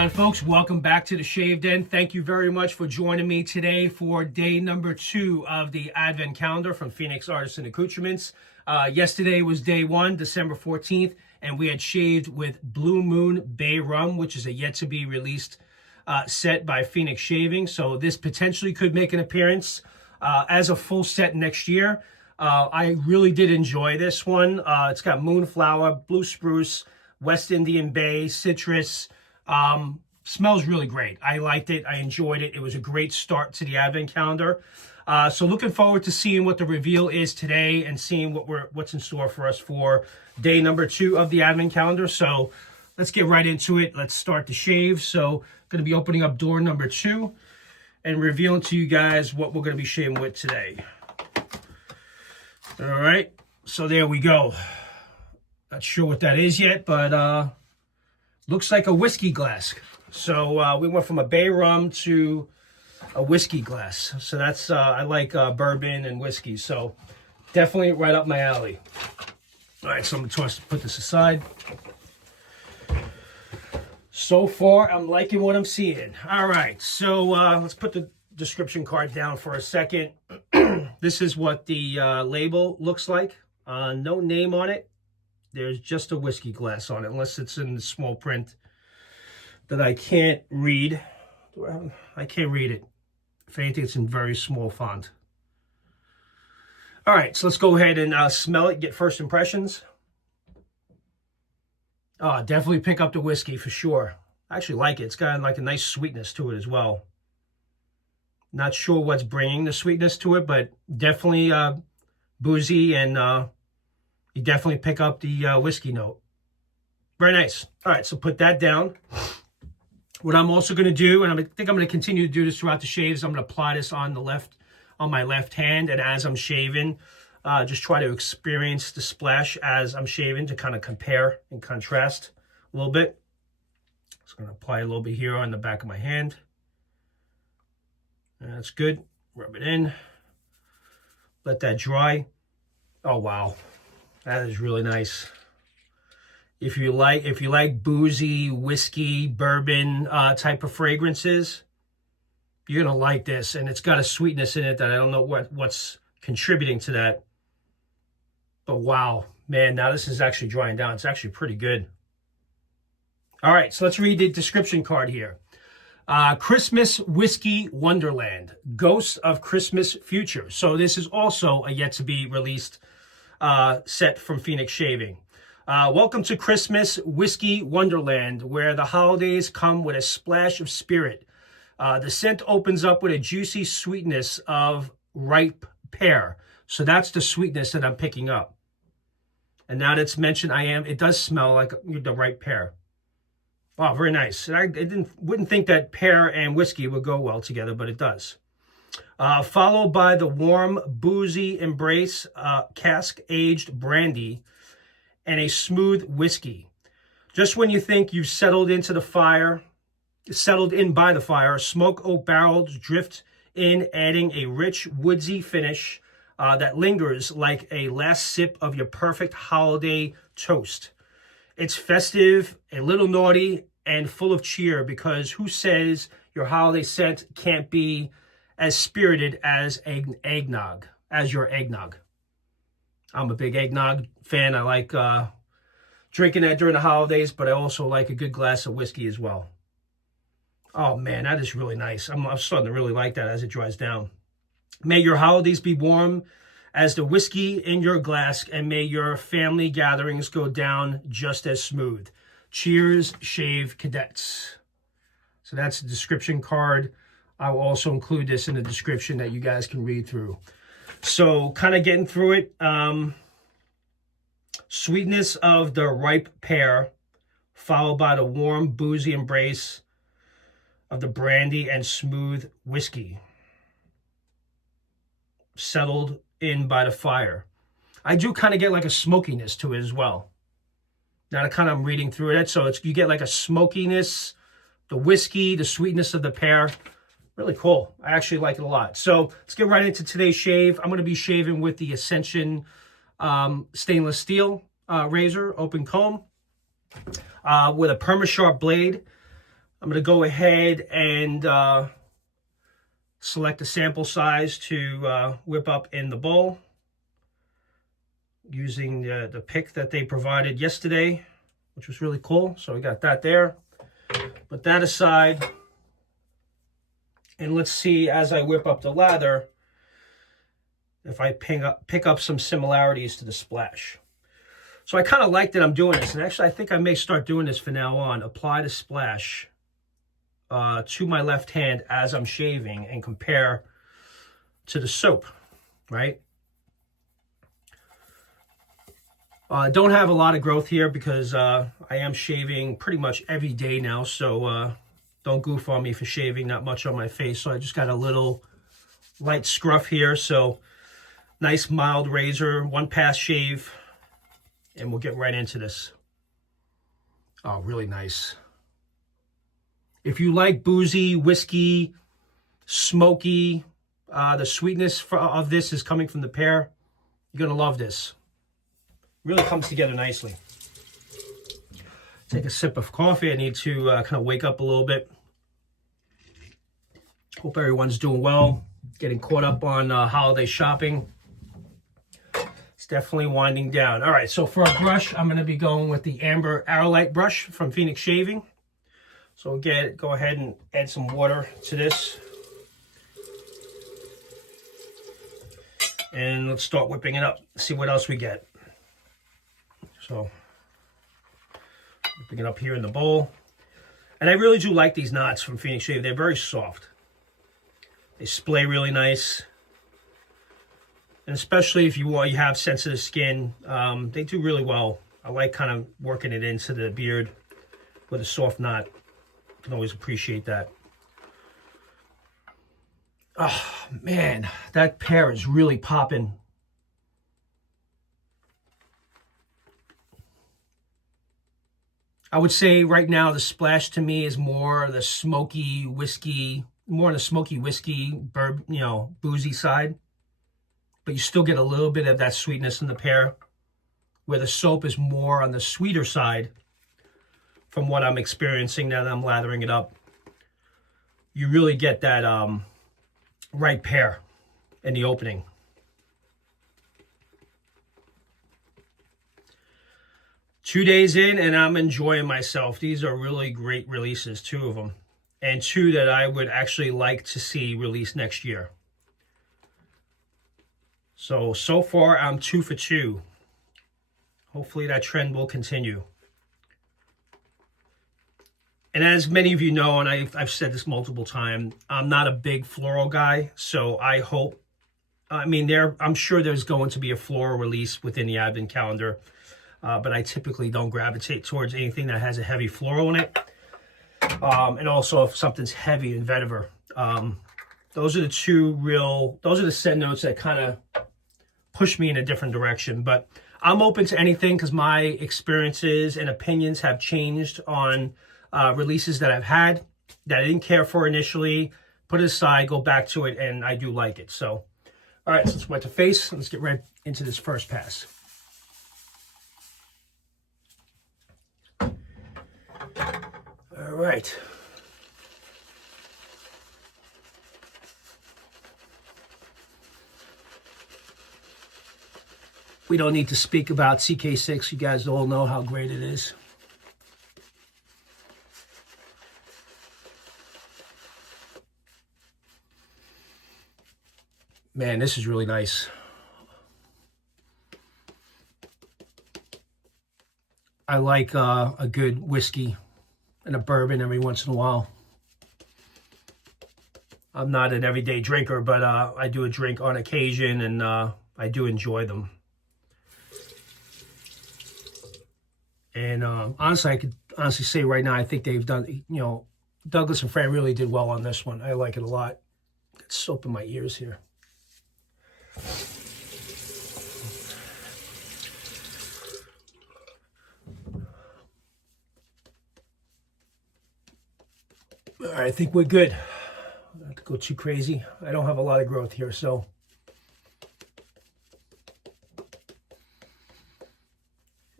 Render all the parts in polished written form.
on, folks? Welcome back to the Shaved Den. Thank you very much for joining me today for day number 2 of the Advent calendar from Phoenix Artisan Accoutrements. Yesterday was day 1, December 14th, and we had shaved with Blue Moon Bay Rum, which is a yet-to-be-released set by Phoenix Shavings. So this potentially could make an appearance as a full set next year. I really did enjoy this one. It's got moonflower, blue spruce, West Indian Bay, citrus. Smells really great. I liked it. I enjoyed it. It was a great start to the Advent calendar. So looking forward to seeing what the reveal is today and seeing what's in store for us for day number 2 of the Advent calendar. So let's get right into it. Let's start the shave. So going to be opening up door number 2 and revealing to you guys what we're going to be shaving with today. All right. So there we go. Not sure what that is yet, but looks like a whiskey glass. So we went from a bay rum to a whiskey glass. So that's, I like bourbon and whiskey. So definitely right up my alley. All right, so I'm going to put this aside. So far, I'm liking what I'm seeing. All right, so let's put the description card down for a second. This is what the label looks like. No name on it. There's just a whiskey glass on it, unless it's in the small print that I can't read. I can't read it. If anything, it's in very small font. All right, so let's go ahead and smell it, get first impressions. Definitely pick up the whiskey for sure. I actually like it. It's got like a nice sweetness to it as well. Not sure what's bringing the sweetness to it, but definitely boozy, and you definitely pick up the whiskey note. Very nice. All right, so put that down. What I'm also going to do, and I think I'm going to continue to do this throughout the shaves, I'm going to apply this on my left hand, and as I'm shaving, just try to experience the splash as I'm shaving to kind of compare and contrast a little bit. Just going to apply a little bit here on the back of my hand. That's good. Rub it in. Let that dry. Oh, wow. That is really nice. If you like boozy, whiskey, bourbon type of fragrances, you're gonna like this. And it's got a sweetness in it that I don't know what's contributing to that. But wow, man, now this is actually drying down. It's actually pretty good. All right, so let's read the description card here. Christmas Whiskey Wonderland, Ghosts of Christmas Future. So this is also a yet to be released set from Phoenix Shaving. Welcome to Christmas Whiskey Wonderland, where the holidays come with a splash of spirit. The scent opens up with a juicy sweetness of ripe pear. So that's the sweetness that I'm picking up. And now that it's mentioned, it does smell like the ripe pear. Wow, very nice. I wouldn't think that pear and whiskey would go well together, but it does. Followed by the warm, boozy embrace, cask-aged brandy, and a smooth whiskey. Just when you think you've settled in by the fire, smoke oak barrels drift in, adding a rich, woodsy finish that lingers like a last sip of your perfect holiday toast. It's festive, a little naughty, and full of cheer, because who says your holiday scent can't be as spirited as eggnog, as your eggnog? I'm a big eggnog fan. I like drinking that during the holidays, but I also like a good glass of whiskey as well. Oh man, that is really nice. I'm starting to really like that as it dries down. May your holidays be warm as the whiskey in your glass, and may your family gatherings go down just as smooth. Cheers, Shave Cadets. So that's the description card. I will also include this in the description that you guys can read through. So kind of getting through it. Sweetness of the ripe pear, followed by the warm, boozy embrace of the brandy and smooth whiskey. Settled in by the fire. I do kind of get like a smokiness to it as well. Now that I'm reading through it, so you get like a smokiness, the whiskey, the sweetness of the pear. Really cool. I actually like it a lot. So let's get right into today's shave. I'm going to be shaving with the Ascension stainless steel razor, open comb, with a perma-sharp blade. I'm going to go ahead and select a sample size to whip up in the bowl using the pick that they provided yesterday, which was really cool. So we got that there. Put that aside. And let's see, as I whip up the lather, if I pick up some similarities to the splash. So I kind of like that I'm doing this. And actually, I think I may start doing this from now on. Apply the splash to my left hand as I'm shaving and compare to the soap, right? I don't have a lot of growth here because I am shaving pretty much every day now. So don't goof on me for shaving not much on my face. So I just got a little light scruff here. So nice mild razor, one pass shave, and we'll get right into this. Oh, really nice. If you like boozy, whiskey, smoky, the sweetness of this is coming from the pear. You're going to love this. Really comes together nicely. Take a sip of coffee. I need to kind of wake up a little bit. Hope everyone's doing well. Getting caught up on holiday shopping. It's definitely winding down. All right, so for a brush, I'm going to be going with the Amber Arrowlight brush from Phoenix Shaving. So again, go ahead and add some water to this. And let's start whipping it up. See what else we get. So, whipping it up here in the bowl. And I really do like these knots from Phoenix Shaving. They're very soft. They splay really nice. And especially if you have sensitive skin, they do really well. I like kind of working it into the beard with a soft knot. Can always appreciate that. Oh man, that pear is really popping. I would say right now the splash to me is more the smoky whiskey, more on the smoky whiskey, boozy side. But you still get a little bit of that sweetness in the pear, where the soap is more on the sweeter side. From what I'm experiencing now that I'm lathering it up, you really get that right pear in the opening. Two days in and I'm enjoying myself. These are really great releases, two of them. And two that I would actually like to see released next year. So far I'm 2 for 2. Hopefully that trend will continue. And as many of you know, and I've said this multiple times, I'm not a big floral guy. So I'm sure there's going to be a floral release within the Advent calendar. But I typically don't gravitate towards anything that has a heavy floral in it. And also if something's heavy in vetiver. Those are the scent notes that kind of push me in a different direction. But I'm open to anything because my experiences and opinions have changed on releases that I've had that I didn't care for initially. Put it aside, go back to it, and I do like it. So, all right, so let's wet the face. Let's get right into this first pass. All right. We don't need to speak about CK6. You guys all know how great it is. Man, this is really nice. I like a good whiskey and a bourbon every once in a while. I'm not an everyday drinker, but I do a drink on occasion, and I do enjoy them. And honestly, I could honestly say right now, I think they've done, Douglas and Fran really did well on this one. I like it a lot. Got soap in my ears here. All right, I think we're good. I don't have to go too crazy. I don't have a lot of growth here, so.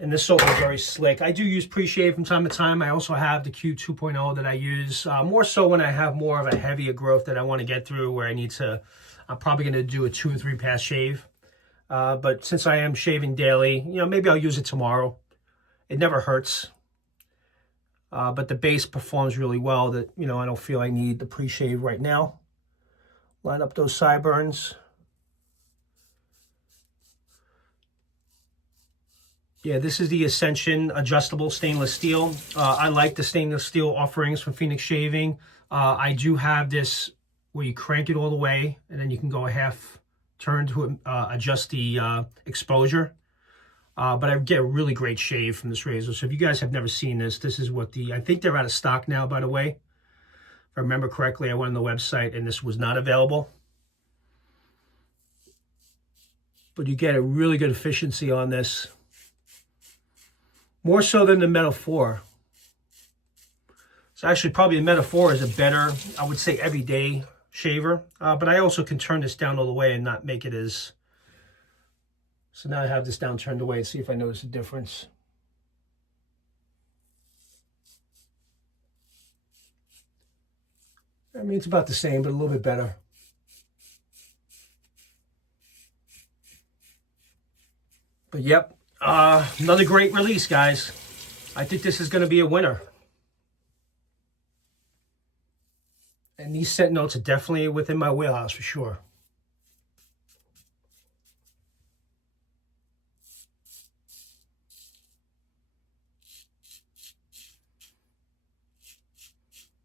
And this soap is very slick. I do use pre-shave from time to time. I also have the Q 2.0 that I use. More so when I have more of a heavier growth that I want to get through, where I need to, I'm probably going to do a 2 or 3 pass shave. But since I am shaving daily, you know, maybe I'll use it tomorrow. It never hurts. But the base performs really well that, you know, I don't feel I need the pre-shave right now. Line up those sideburns. Yeah, this is the Ascension adjustable stainless steel. I like the stainless steel offerings from Phoenix Shaving. I do have this where you crank it all the way, and then you can go a half turn to adjust the exposure. But I get a really great shave from this razor. So if you guys have never seen this, this is what I think they're out of stock now, by the way. If I remember correctly, I went on the website and this was not available. But you get a really good efficiency on this. More so than the Meta 4. So actually probably the Meta 4 is a better, I would say, everyday shaver. But I also can turn this down all the way and not make it as... So now I have this down turned away and see if I notice a difference. I mean, it's about the same, but a little bit better. But yep, another great release, guys. I think this is going to be a winner. And these scent notes are definitely within my wheelhouse for sure.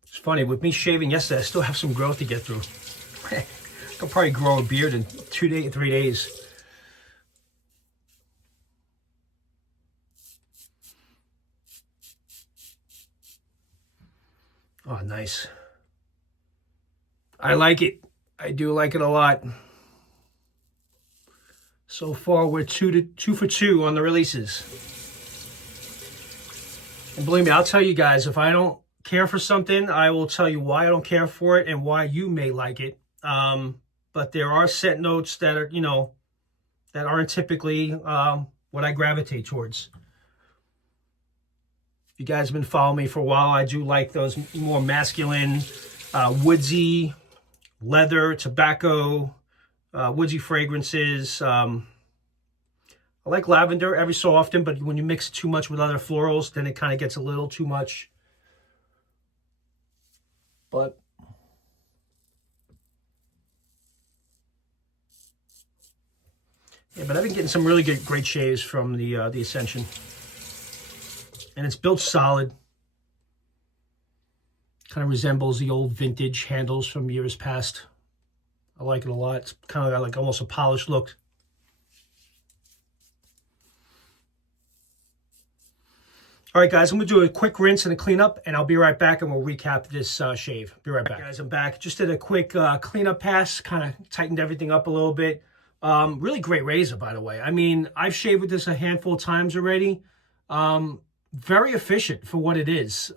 It's funny, with me shaving yesterday, I still have some growth to get through. I'll probably grow a beard in 2 days, 3 days. Oh, nice. I like it. I do like it a lot. So far, we're 2 for 2 on the releases. And believe me, I'll tell you guys, if I don't care for something, I will tell you why I don't care for it and why you may like it. But there are scent notes that are, you know, that aren't typically what I gravitate towards. If you guys have been following me for a while, I do like those more masculine, woodsy, leather, tobacco, woodsy fragrances. I like lavender every so often, but when you mix it too much with other florals, then it kind of gets a little too much. But yeah, but I've been getting some really great shaves from the Ascension. And it's built solid. Kind of resembles the old vintage handles from years past. I like it a lot. It's kind of got like almost a polished look. All right, guys, I'm going to do a quick rinse and a cleanup, and I'll be right back, and we'll recap this shave. Be right back. Guys, I'm back. Just did a quick cleanup pass, kind of tightened everything up a little bit. Really great razor, by the way. I mean, I've shaved with this a handful of times already. Very efficient for what it is.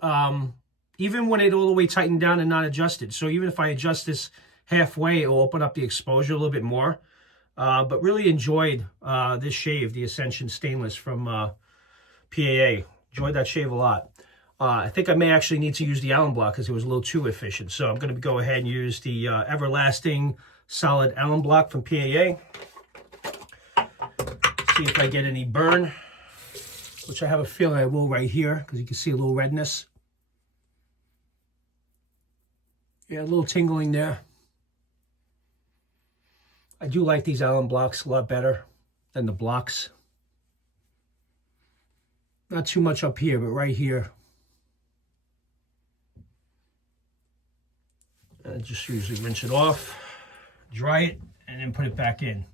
Even when it all the way tightened down and not adjusted. So even if I adjust this halfway, it will open up the exposure a little bit more. But really enjoyed this shave, the Ascension Stainless from PAA. Enjoyed that shave a lot. I think I may actually need to use the Allen block because it was a little too efficient. So I'm going to go ahead and use the Everlasting Solid Allen block from PAA. See if I get any burn, which I have a feeling I will right here because you can see a little redness. Yeah, a little tingling there. I do like these Allen blocks a lot better than the blocks. Not too much up here, but right here. I just usually rinse it off, dry it, and then put it back in.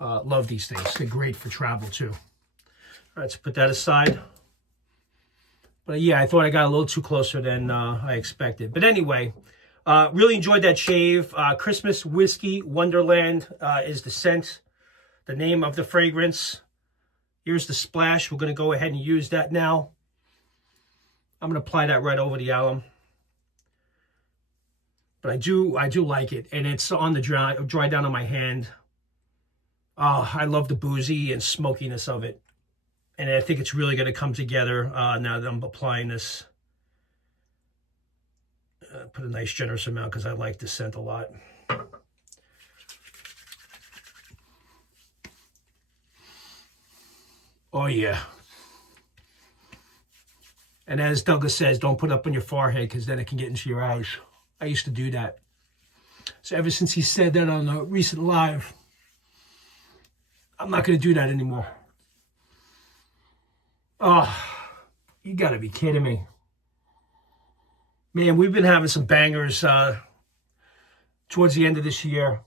Love these things. They're great for travel too. All right, so put that aside. But yeah, I thought I got a little too closer than I expected. But anyway, really enjoyed that shave. Christmas Whiskey Wonderland is the scent, the name of the fragrance. Here's the splash. We're going to go ahead and use that now. I'm going to apply that right over the alum. But I do like it, and it's on the dry down on my hand. Oh, I love the boozy and smokiness of it. And I think it's really going to come together now that I'm applying this. Put a nice generous amount because I like this scent a lot. Oh yeah. And as Douglas says, don't put it up on your forehead because then it can get into your eyes. I used to do that. So ever since he said that on a recent live, I'm not going to do that anymore. Oh, you got to be kidding me. Man, we've been having some bangers towards the end of this year.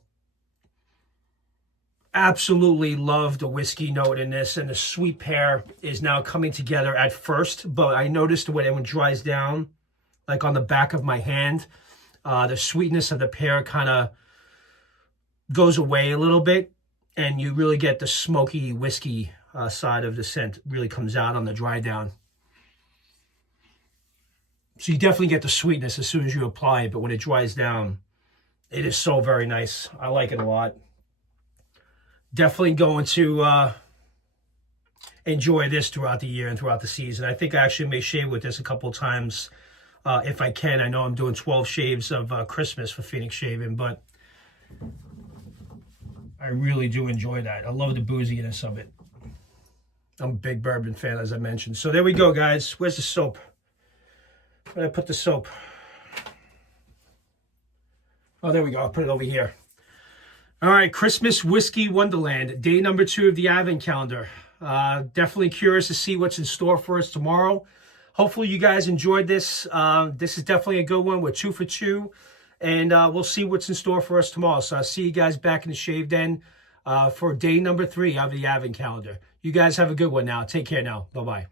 Absolutely love the whiskey note in this, and the sweet pear is now coming together at first, but I noticed when it dries down, like on the back of my hand, the sweetness of the pear kind of goes away a little bit, and you really get the smoky whiskey side of the scent really comes out on the dry down. So you definitely get the sweetness as soon as you apply it, but when it dries down, it is so very nice. I like it a lot. Definitely going to enjoy this throughout the year and throughout the season. I think I actually may shave with this a couple of times if I can. I know I'm doing 12 shaves of Christmas for Phoenix Shaving, but I really do enjoy that. I love the booziness of it. I'm a big bourbon fan, as I mentioned. So there we go, guys. Where's the soap? Where did I put the soap? Oh, there we go. I'll put it over here. All right, Christmas Whiskey Wonderland, day number 2 of the Advent calendar. Definitely curious to see what's in store for us tomorrow. Hopefully you guys enjoyed this. This is definitely a good one. We're 2 for 2, and we'll see what's in store for us tomorrow. So I'll see you guys back in the shave den for day number 3 of the Advent calendar. You guys have a good one now. Take care now. Bye-bye.